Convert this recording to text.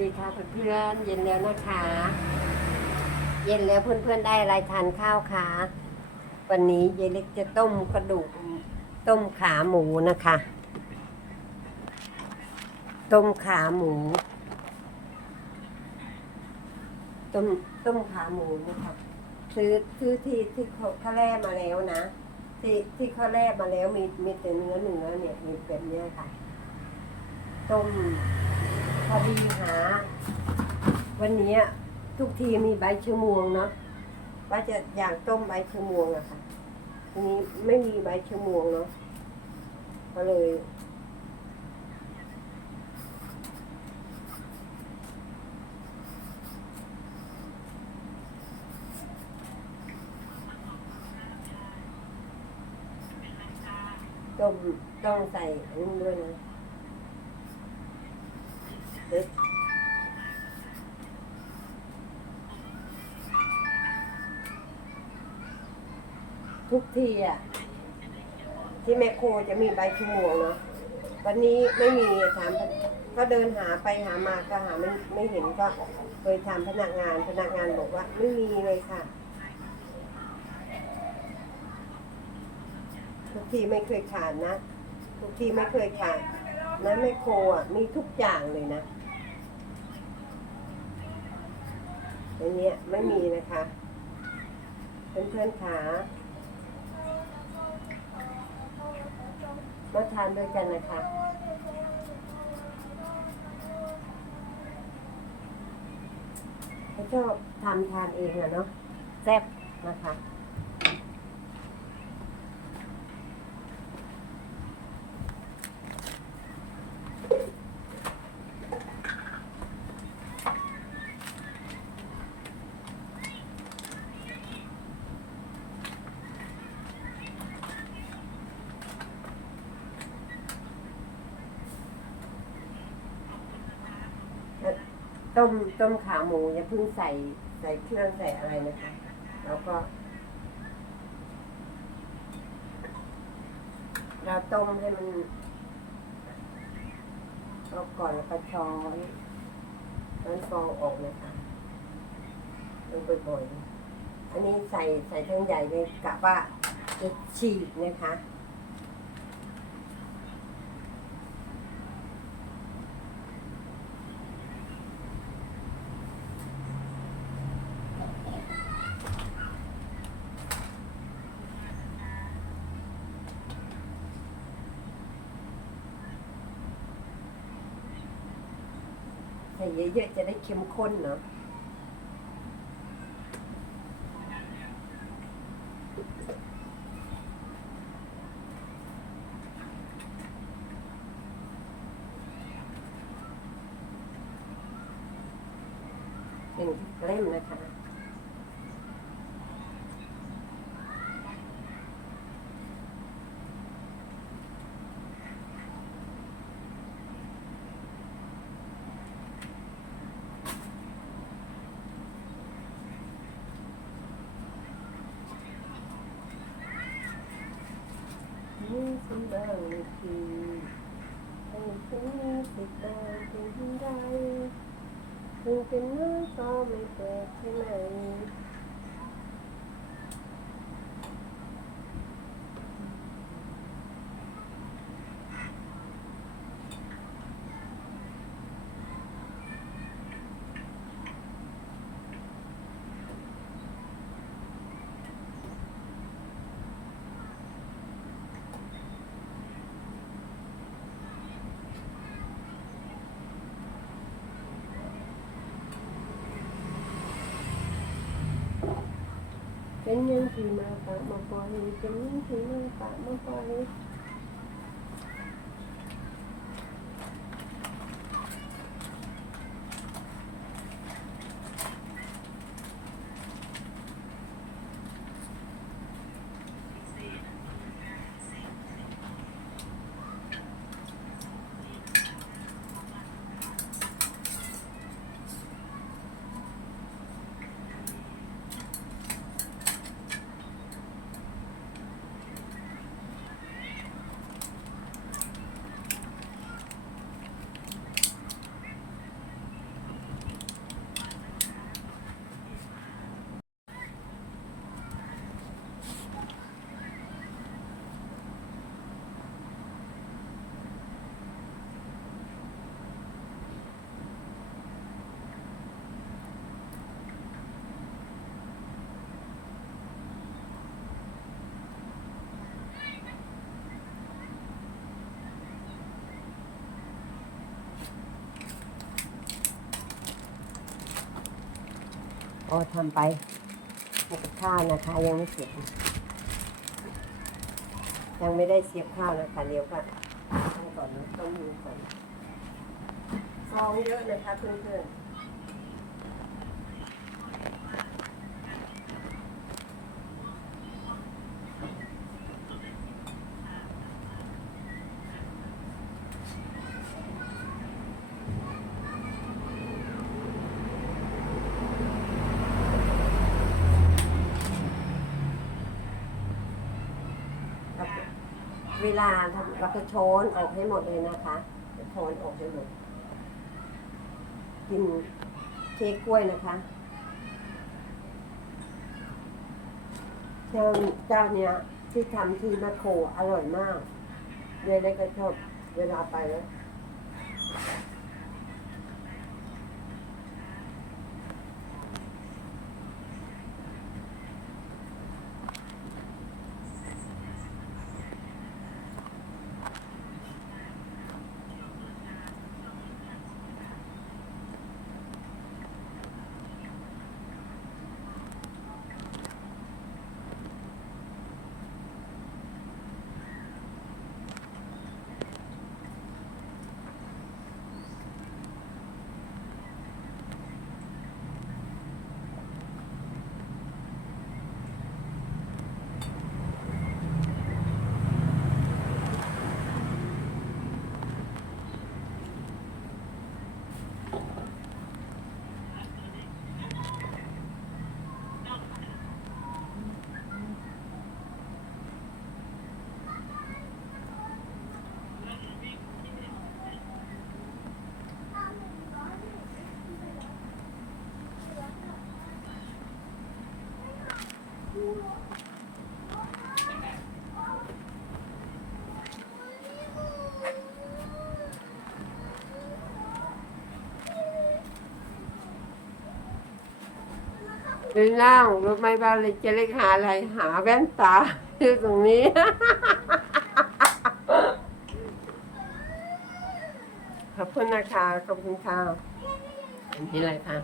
ดีค่ะเพื่อนๆเย็นแล้วนะคะ เย็นแล้วเพื่อนๆได้อะไรทานข้าวคะวันนี้ยายเล็กจะต้มกระดูกต้มขาหมูนะคะ ต้มขาหมู ต้มต้มขาหมูนะคะซื้อซื้อที่ที่เขาแล่มาแล้วนะที่ที่เขาแล่มาแล้วมีมีแต่เนื้อเนื้อเนี่ยมีแบบเนี้ยค่ะ ต้ม พอดีหา วันนี้ทุกทีมีใบชะมวงเนาะว่าจะอยากต้มใบชะมวงอะค่ะทีนี้ไม่มีใบชะมวงเนาะก็เลยต้มต้องใส่อันนี้ด้วยนะ เอ๊ะทุกทีอะ ที่แมคโครจะมีใบชะมวงเนาะวันนี้ไม่มีถามก็เดินหาไปหามาก็หาไม่ไม่เห็นก็เคยถามพนักงานพนักงานบอกว่า ไม่มีเลยค่ะทุกทีไม่เคยขาดนะ ทุกทีไม่เคยขาดนะแมคโครอะมีทุกอย่างเลยนะ อันเนี้ยไม่มีนะคะเพื่อนๆขามาทานด้วยกันนะคะเขาชอบทำทานเองอะเนาะแซ่บนะคะ ต้มต้มขาหมูอย่าเพิ่งใส่ใส่เครื่องใส่อะไรนะคะ แล้วก็ เราต้มให้มันเอาก่อนแล้วก็ช้อนช้นฟองออกนะคะลงบ่อยๆอันนี้ใส่ใส่ทั้งใหญ่เลยกะว่าจะฉีกนะคะ ใส่เยอะๆจะได้เข้มข้นเนาะเป็นเล่มนะคะ นี่สิบางทีให้ ฉันมีสิทธิ์ได้เป็นไล่อยเป็นยังที่มาปากมาปล่อยอ๋อทำไปหกับข้าวนะคะ ยังไม่เสร็จยังไม่ได้เสียบข้าวนะคะเดี๋ยวก็ทำก่อนนะต้องดูก่อนซองเยอะนะคะเพื่อนๆ เวลาทำเราก็ช้อนออกให้หมดเลยนะคะช้อนออกให้หมด กินเค้กกล้วยนะคะเจ้าเจ้าเนี้ยที่ทำที่มาโคอร่อยมากเยได้ก็ชอบเวลาไปแล้ว เดินล่างรถไม่บ้านเลยจะเล็กหาอะไรหาแว่นตาอยู่ตรงนี้ ขอบคุณนะคะ ขอบคุณค่ะอันนี้อะไรคะ